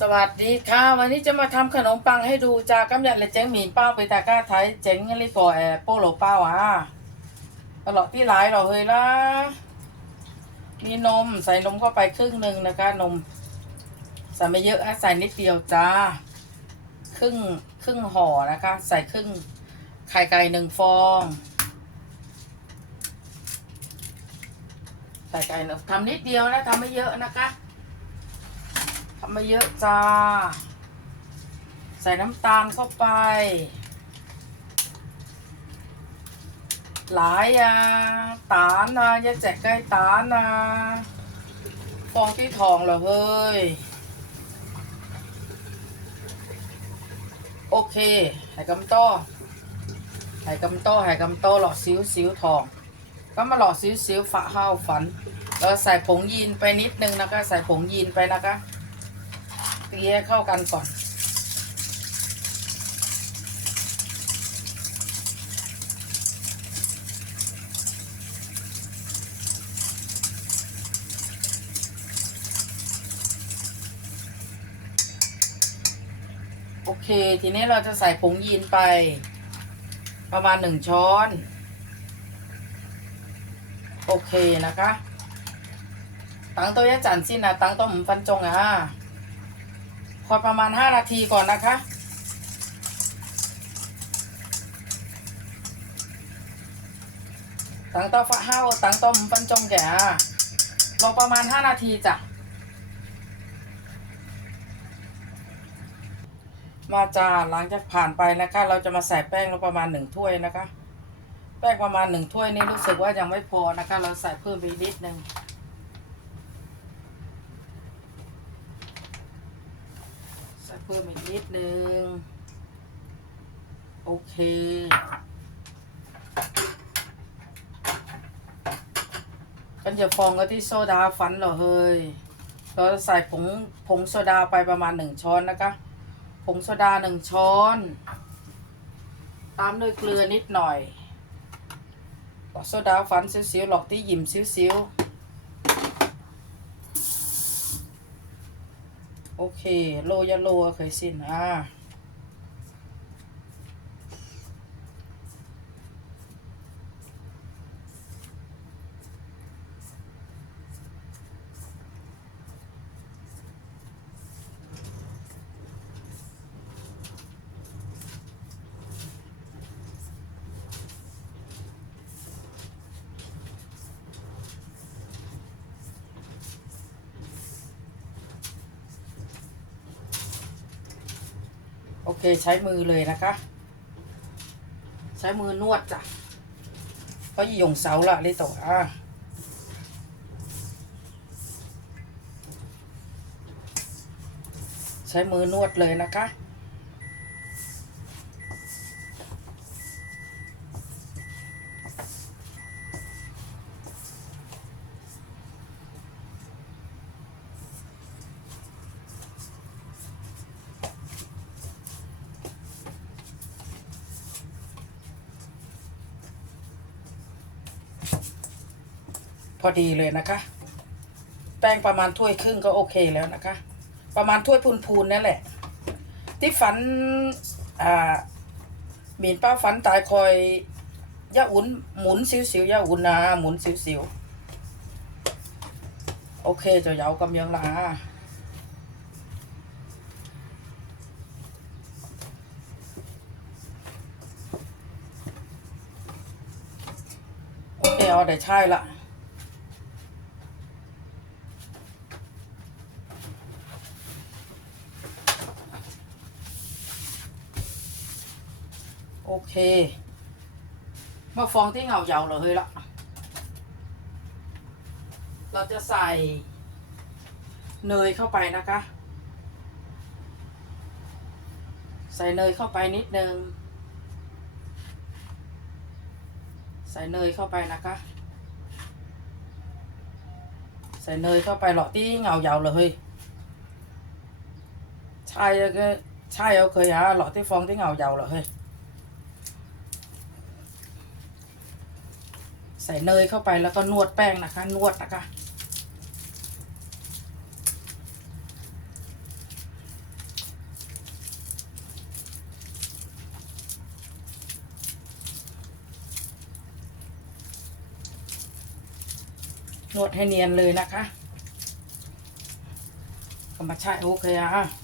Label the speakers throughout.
Speaker 1: สวัสดีค่ะ วันนี้จะมาทำขนมปังให้ดูจากกำยัดและเจ๊งหมีเป้าไปตาก้าไทยเจ๋งลิโกแอโปโลเป้าอะตลอดที่หลายเราเฮ้ยละมีนมใส่นมเข้าไปครึ่งหนึ่งนะคะนมใส่ไม่เยอะใส่นิดเดียวจ้า ครึ่งครึ่งห่อนะคะ ใส่ครึ่งไข่ไก่หนึ่งฟองไข่ไก่หนึ่งทำนิดเดียวนะทำไม่เยอะนะคะ ทำมาเยอะจ้า ใส่น้ำตาลเข้าไป หลายอะตาลนะย่าแจกใกล้ตาลนะฟองที่ทองเหรอเฮ้ย โอเคไห่กำโต้ไห่กำโต้ไห่กำโต้หล่อซิ้วซิ้วทอง ก็มาหล่อซิ้วซิ้วฝาห้าวฝันแล้วใส่ผงยีนไปนิดนึงนะคะ ใส่ผงยีนไปนะคะ ตีให้เข้ากันก่อน โอเค ทีนี้เราจะใส่ผงยีนไป ประมาณหนึ่งช้อน โอเคนะคะตั้งตัวยะจันสินะตั้งต้มฟันจงอะ อประมาณห้านาทีก่อนนะคะ ตั้งเต้าฟ้าห้าตั้งต้มปันจงแก่รอประมาณห้านาทีจ้ะ มาจ้าหลังจากผ่านไปนะคะ เราจะมาใส่แป้งลงประมาณหนึ่งถ้วยนะคะ แป้งประมาณหนึ่งถ้วยนี่รู้สึกว่ายังไม่พอนะคะ เราใส่เพิ่มไปนิดนึง ใส่ เพิ่มอีกนิดนึง โอเค กันจะฟองก็ที่โซดาฟันเหรอเฮ้ยเราจะใส่ผงผงโซดาไปประมาณหนึ่งช้อนนะคะ ผงโซดาหนึ่งช้อน ตามด้วยเกลือนิดหน่อยโซดาฟันซิวๆหลอกที่หยิมซิวๆ โอเค โลยาโลเคยสิ้นอ่า โอเคใช้มือเลยนะคะ ใช้มือนวดจ้ะก็หยงเสาละเลยต่ออะใช้มือนวดเลยนะคะ พอดีเลยนะคะ แป้งประมาณถ้วยครึ่งก็โอเคแล้วนะคะ ประมาณถ้วยพูนๆนั่นแหละ ที่ฝันอ่าหมีนป้าฝันตายคอยยาอุ่นหมุนสิวๆยาอุ่นนะหมุนสิวๆโอเคจะเยากำยังลาโอเคเอาได้ใช่ละ โอเคมาฟองที่เหงาเหยาเลยเฮ้ยละเราจะใส่เนยเข้าไปนะคะ ใส่เนยเข้าไปนิดนึง ใส่เนยเข้าไปนะคะ ใส่เนยเข้าไปหลอดที่เหงาเหยาเลยเฮ้ยใช่ก็ใช่เอาเคยฮะหลอที่ฟองที่เหงาเหยาเลย ใส่เนยเข้าไปแล้วก็นวดแป้งนะคะ นวดนะคะนวดให้เนียนเลยนะคะก็มาใช้โอเคอะ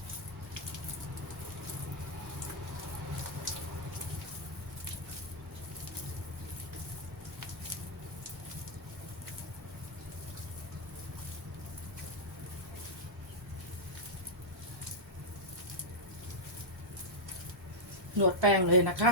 Speaker 1: แป้งเลยนะคะ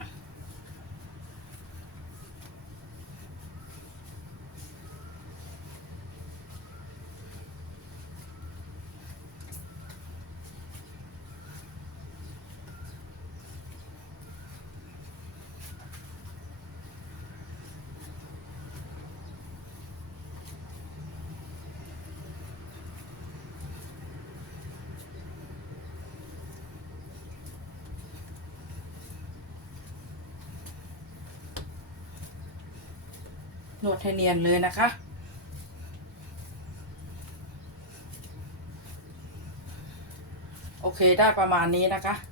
Speaker 1: นวดให้เนียนเลยนะคะ โอเคได้ประมาณนี้นะคะ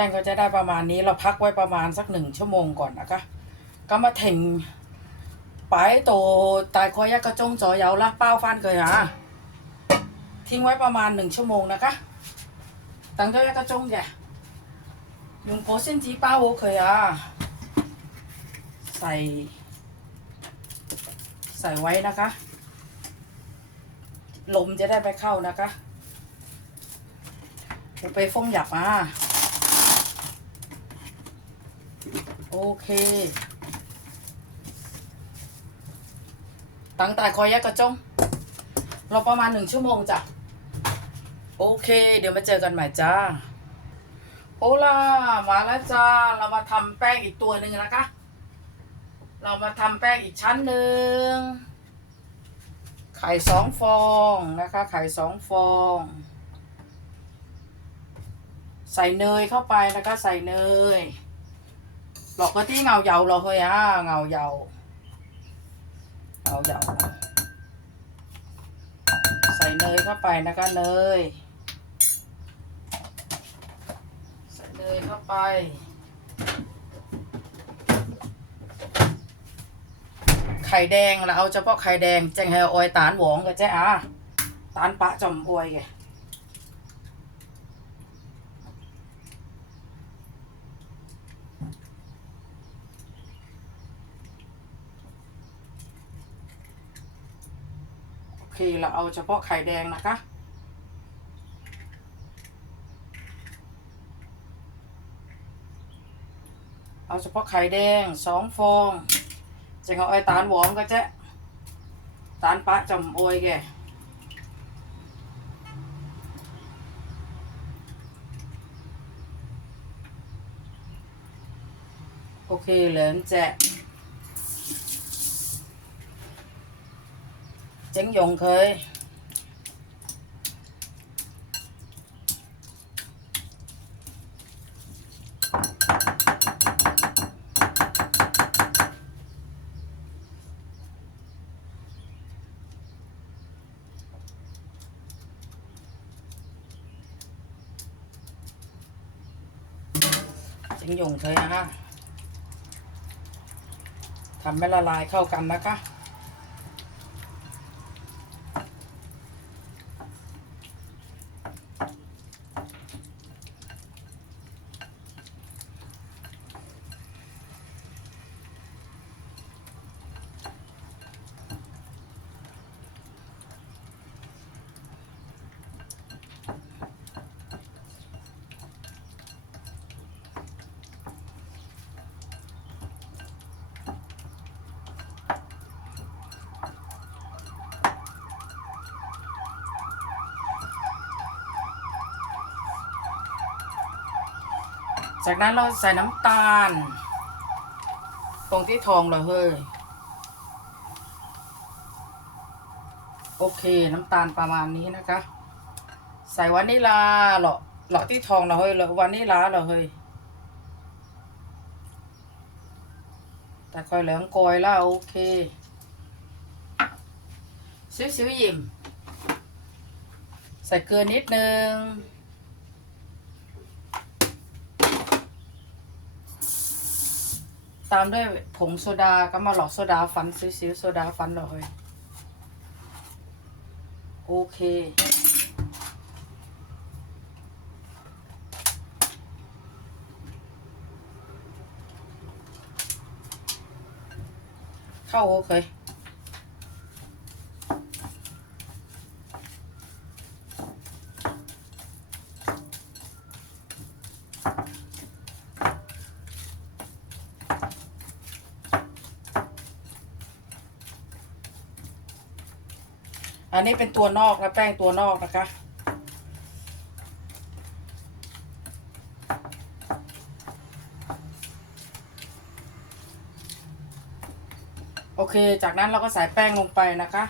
Speaker 1: ป้งก็จะได้ประมาณนี้เราพักไว้ประมาณสักหนึ่งชั่วโมงก่อนนะคะก็มาถึงปลายตัวตายคอยกระจงจอยาวละเป้าฟันเกยอะทิ้งไว้ประมาณหนึ่งชั่วโมงนะคะตั้งจอยกระจงแกยุงโพสินจีเป้าโอเคอะใส่ ใส่ไว้นะคะ ลมจะได้ไปเข้านะคะไปฟ้งหยับอะ โอเค ตั้งแต่คอยแยกกระจงเราประมาณหนึ่งชั่วโมงจ้ะ โอเค เดี๋ยวมาเจอกันใหม่จ้า โอล่ามาแล้วจ้า เรามาทำแป้งอีกตัวหนึ่งนะคะ เรามาทำแป้งอีกชั้นหนึ่ง ไข่สองฟองนะคะ ไข่สองฟองใส่เนยเข้าไปนะคะใส่เนย หลอกก็ที่เงาเยาเราเฮ้ยอะเงาเยาเงาเยาใส่เนยเข้าไปนะคะเนย ใส่เนยเข้าไป ไข่แดงเราเอาเฉพาะไข่แดงแจงให้ออยตานหวงกับเจ๊อะตานปะจอมอวยไง เคเราเอาเฉพาะไข่แดงนะคะ เอาเฉพาะไข่แดงสองฟองจะเอาไอ้ตาลหวอมก็จะตาลปะจำโอยแกโอเคเหลินแจะเจ๋ งยงเคยจึงหยงเธอนะคะทำให้ละลายเข้ากันนะคะ จากนั้นเราใส่น้ำตาล ตรงที่ทองเลยเฮ้ย โอเคน้ำตาลประมาณนี้นะคะ ใส่วานิลาเหรอเหรอที่ทองเราเฮ้ยเหรอวานิลาเหรอเฮ้ยแต่คอยเหลืองกอยแล้วโอเคซิวซิวยิมใส่เกลือนิดนึง ตามด้วยผงโซดาก็มาหลอกโซดาฟันซิวๆโซดาฟันเลยโอเค เข้าโอเค นนี้เป็นตัวนอกนะแป้งตัวนอกนะคะ โอเค จากนั้นเราก็ใส่แป้งลงไปนะคะ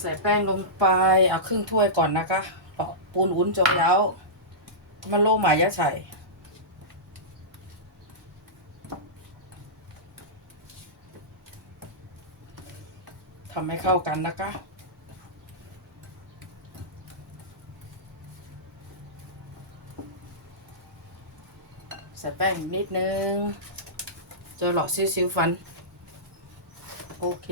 Speaker 1: ใส่แป้งลงไป เอาครึ่งถ้วยก่อนนะคะปูนอุ้นจงเย้า มันโลหมายยะไฉทำให้เข้ากันนะคะใส่แป้งนิดนึงจอหลอดซิวๆฟัน โอเค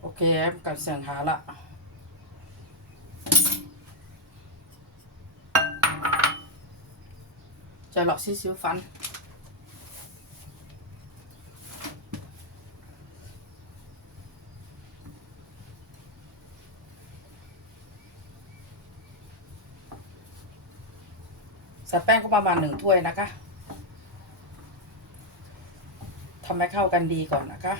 Speaker 1: โอเค แอปกับเสียงหาละจะหลอกซิซิวฟันใส่แป้งก็ประมาณหนึ่งถ้วยนะคะทำให้เข้ากันดีก่อนนะคะ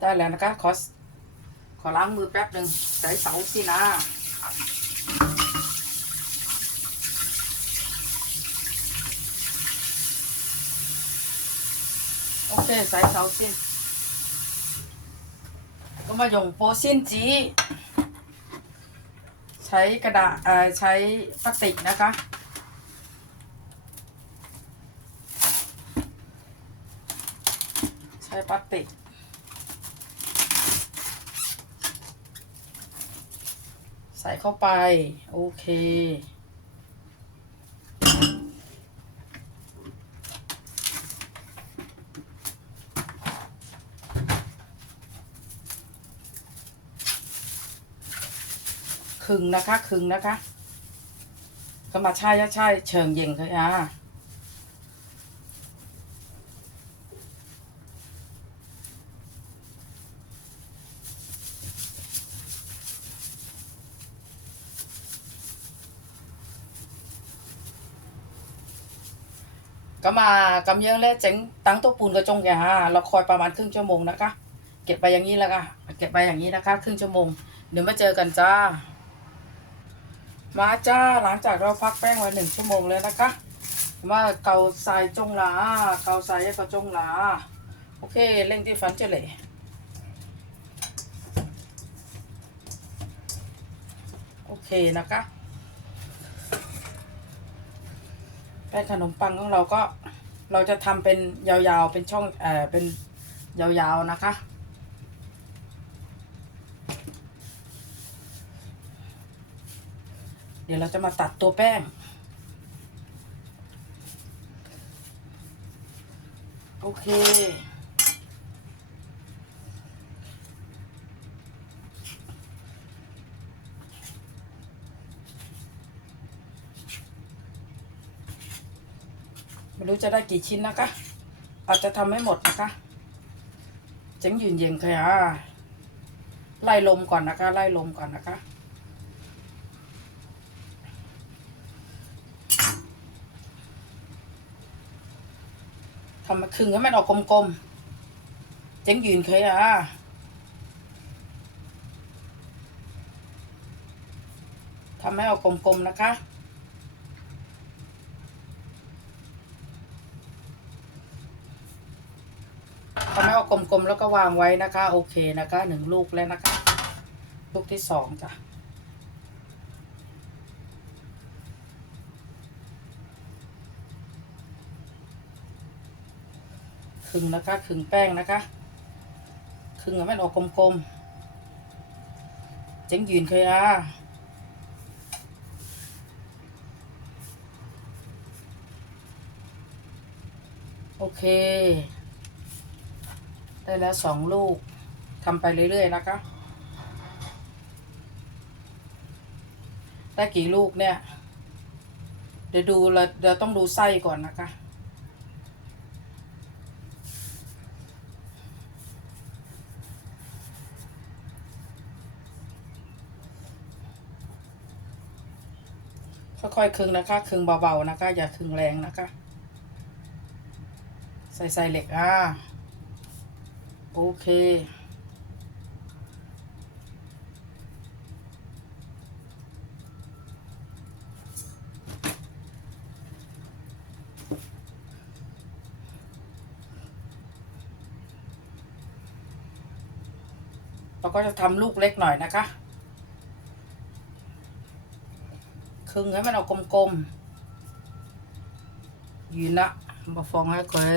Speaker 1: ได้แล้วนะคะ ขอ ขอล้างมือแป๊บหนึ่งใส่เสาสินะโอเคใส่เสาสิก็มาหยงโปซินจีใช้กระดาษเออใช้พลาสติกนะคะใช้พลาสติก ใส่เข้าไป โอเค คึงนะคะคึงนะคะก็มาใช่ใช่เชิงเย็งเคยอะ ก็มากำเยอะแล้วเจ๋งตั้งตัวปูนกระจงแกฮะเราคอยประมาณครึ่งชั่วโมงนะคะ เก็บไปอย่างนี้แล้วค่ะเก็บไปอย่างนี้นะคะ ครึ่งชั่วโมงเดี๋ยวมาเจอกันจ้า มาจ้าหลังจากเราพักแป้งไว้หนึ่งชั่วโมงเลยนะคะมาเกาใส่จงหลาเกาใส่ให้เขาจงหลาโอเคเร่งที่ฟันเฉลยโอเคนะคะ แป้งขนมปังของเราก็เราจะทำเป็นยาวๆเป็นช่องเอ่อเป็นยาวๆนะคะ เดี๋ยวเราจะมาตัดตัวแป้งโอเค รู้จะได้กี่ชิ้นนะคะ อาจจะทำไม่หมดนะคะเจ๋งยืนเย็นค่ะไล่ลมก่อนนะคะ ไล่ลมก่อนนะคะทำมาครึ่งให้มันออกกลมๆเจ๋งยืนเคยอะทำให้ออกกลมๆนะคะ ทำให้ออกลมๆแล้วก็วางไว้นะคะ โอเคนะคะหนึ่งลูกแล้วนะคะ ลูกที่สองจ้ะครึ่งนะคะครึ่งแป้งนะคะครึ่งให้มันออกกลมๆเจ๋งยืนเคยอะโอเค ได้แล้วสองลูกทำไปเรื่อยๆนะคะ ได้กี่ลูกเนี่ย เดี๋ยวดูเราเดี๋ยวต้องดูไส้ก่อนนะคะค่อยๆคึงนะคะคึงเบาๆนะคะ อย่าคึงแรงนะคะ ใส่ใส่เหล็กอ่า โอเค เราก็จะทำลูกเล็กหน่อยนะคะครึ่งให้มันออกกลมๆยืนละมาฟองให้เคย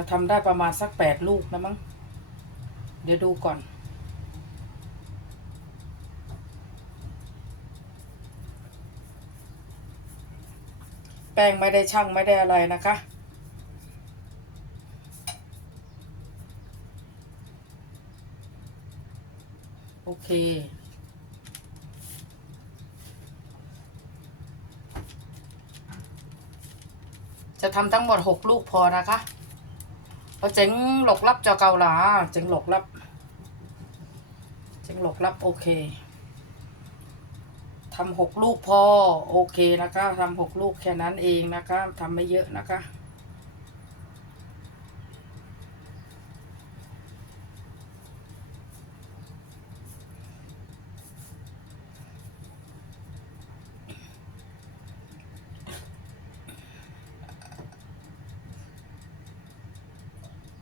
Speaker 1: จะทำได้ประมาณสักแปดลูกนะมั้ง เดี๋ยวดูก่อน แป้งไม่ได้ช่างไม่ได้อะไรนะคะโอเค จะทำทั้งหมดหกลูกพอนะคะ เพราเจ๋งหลกลับจอเกาหลาเจ๋งหลกลับเจ๋งหลกลับโอเคทำหกลูกพอโอเคนะคะทำหกลูกแค่นั้นเองนะคะทำไม่เยอะนะคะ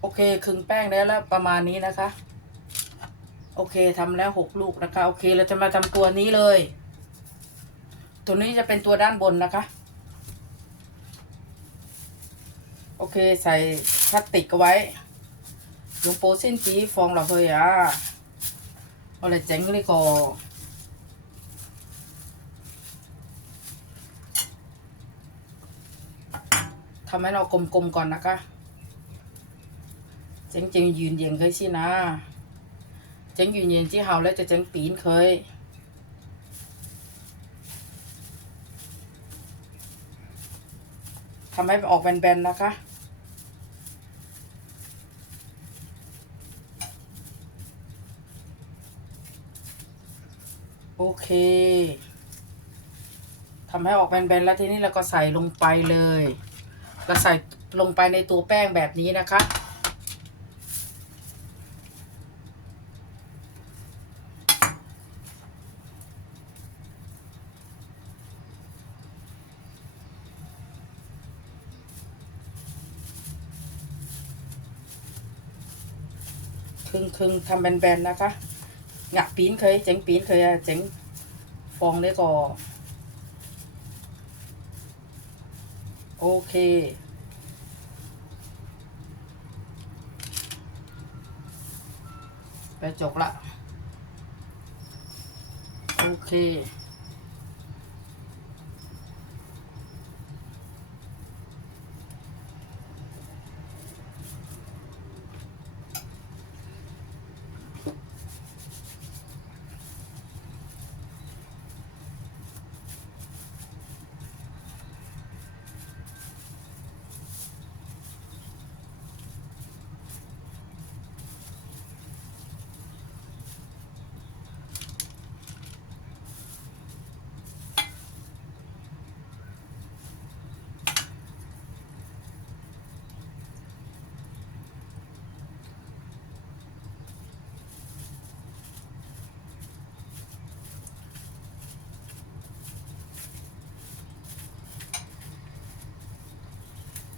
Speaker 1: โอเคคึงแป้งได้แล้วประมาณนี้นะคะ โอเคทำแล้วหกลูกนะคะ โอเคเราจะมาทำตัวนี้เลย ตัวนี้จะเป็นตัวด้านบนนะคะ โอเคใส่พลาสติกเอาไว้ลงโปสิ้นปีฟองเราเฮยอะเอาเลยเจ๋งเลยก็ทำให้เรากลมๆก่อนนะคะ จ๋งเจ๋งยืนเยียงเคยสินะเจ๋งยืนเยียงที่เฮาแล้วจะเจ๋งปีนเคยทำให้ออกแบนๆนะคะโอเคทำให้ออกแบนๆแล้วทีนี้เราก็ใส่ลงไปเลยก็ใส่ลงไปในตัวแป้งแบบนี้นะคะ ครึ่งทำแบนๆนะคะงะปีนเคยเจ๋งปีนเคยอะเจ๋งฟองได้ก่อโอเค ไปจบละ โอเค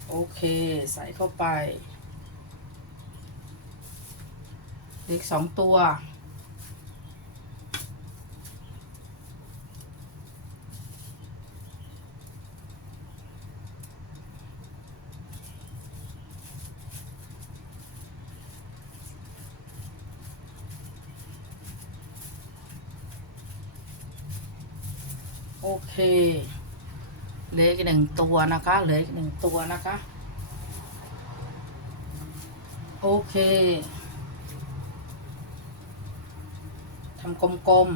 Speaker 1: โอเคใส่เข้าไปอีกสองตัว โอเค อีกหนึ่งตัวนะคะเหลืออีกหนึ่งตัวนะคะ โอเคทำกลม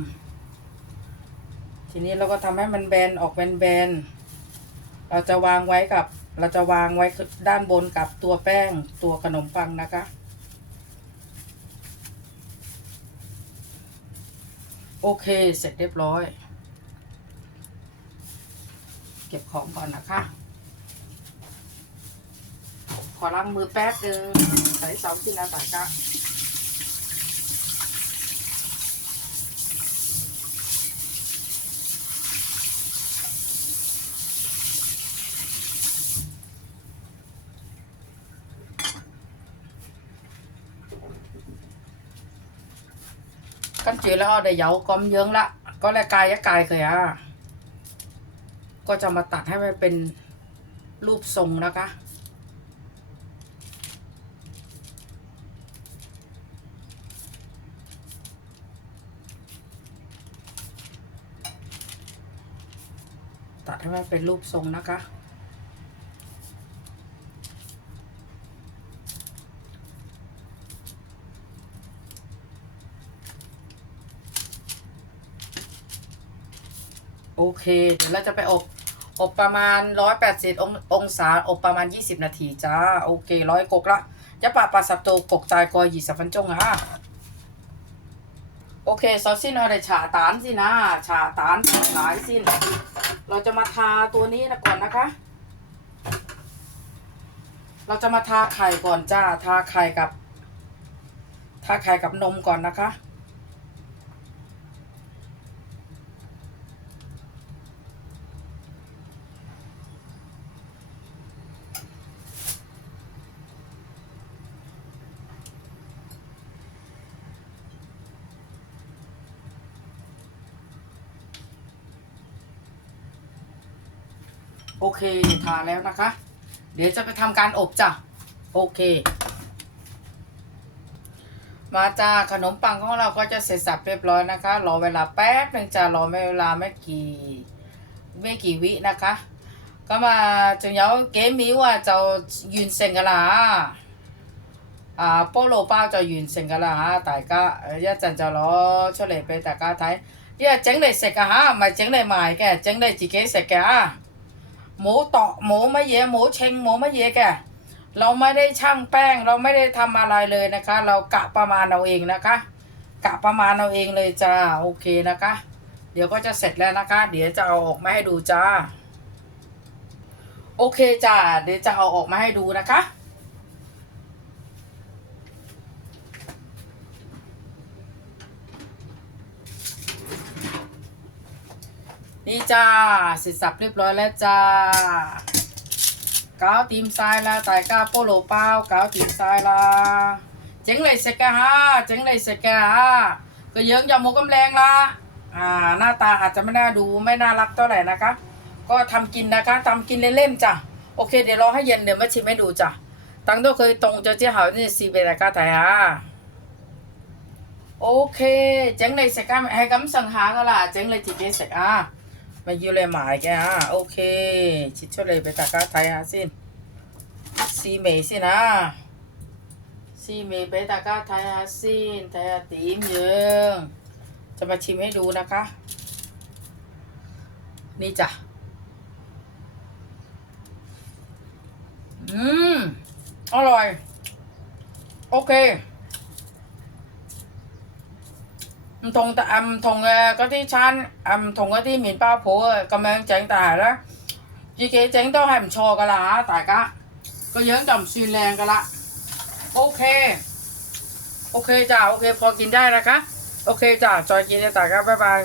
Speaker 1: ๆ ทีนี้เราก็ทำให้มันแบนออกแบนๆ เราจะวางไว้กับ เราจะวางไว้ด้านบนกับตัวแป้งตัวขนมปังนะคะ โอเค เสร็จเรียบร้อย ก็บของก่อนนะคะ ขอล้างมือแป๊บนึงใส่สองชิ้นนะตากะกันจืดแล้วเอาได้เหยาก้อมเยื้องละ ก็แลกายยะกายเคยอะ ก็จะมาตัดให้มันเป็นรูปทรงนะคะ ตัดให้มันเป็นรูปทรงนะคะโอเค เดี๋ยวเราจะไปอบ อบประมาณ180ององศาอบประมาณ20นาทีจ้า โอเคร้อยกกละจะปะปะสับโตกกตายกอยีสิบพันจงอะโอเคซอสสิ้นเอาได้ฉาตานสินะฉาตานหลายสิ้น เราจะมาทาตัวนี้นะก่อนนะคะ เราจะมาทาไข่ก่อนจ้า ทาไข่กับ ทาไข่กับนมก่อนนะคะ โอเคทาแล้วนะคะ เดี๋ยวจะไปทำการอบจ้ะ โอเค มาจ้าขนมปังของเราก็จะเสร็จสับเรียบร้อยนะคะ รอเวลาแป๊บหนึ่งจะรอเวลาไม่กี่ไม่กี่วินะคะ ก็มาถึงเดี๋ยวเกมนี้ว่าจะยืนเซงกันละอ่าโปโลป้าจะยืนเซงกันละแต่ก็ยาจันจะรอช่วยเลยไปแต่ก็ไทยเนี่ยเจ๊งเลยเสกอะฮะมาเจ๊งเลยหมายแกเจ๊งเลยจีเกเสกแกอะ หมูเตาะหมูมะเยหมูเชงหมูมะเยแกเราไม่ได้ช่างแป้งเราไม่ได้ทำอะไรเลยนะคะ เรากะประมาณเราเองนะคะ กะประมาณเราเองเลยจ้าโอเคนะคะ เดี๋ยวก็จะเสร็จแล้วนะคะ เดี๋ยวจะเอาออกมาให้ดูจ้าโอเคจ้าเดี๋ยวจะเอาออกมาให้ดูนะคะ นี่จ้าเสร็จสับเรียบร้อยแล้วจ้าก้าวตีมซ้ายล้วแต่ก้าโปโลเป้าก้าวตีมซ้ายละเจ๋งเลยสกะฮะเจ๋งเลยสกะฮะก็เยิ้งยำมุกกำแรงละอ่าหน้าตาอาจจะไม่น่าดูไม่น่ารักเท่าไหร่นะคะ ก็ทำกินนะคะทำกินเล่นๆจ้ะโอเคเดี๋ยวรอให้เย็นเดี๋ยวมาชิมให้ดูจ้ะตั้งตัวเคยตรงเจ้าเจ้าหานี่สีเบตาก้าแต่ฮะโอเคเจ๋งเลยสกะให้กำสังหาก็ล่ะเจ๋งเลยจีเจสกะ 매기울의 말이 야. 오케 이. 지철의 베타가 다야 신. 시메이시 나. 시메이 베타가 다야 신. 다야띠 임. จะมาชิมให้ดูนะคะ นี่จ้ะ อืม อร่อย โอเค thông âm thông có tí chan âm thông có tí miền bao phố cảm ơn tránh tài đó chỉ cái tránh tao hàm cho cả là tại cả có dẫn đồng xuyên lèn cả là ok ok จ้าโอเคพอกินได้นะคะ โอเคจ้าจอยกินได้แต่ก็บ๊ายบาย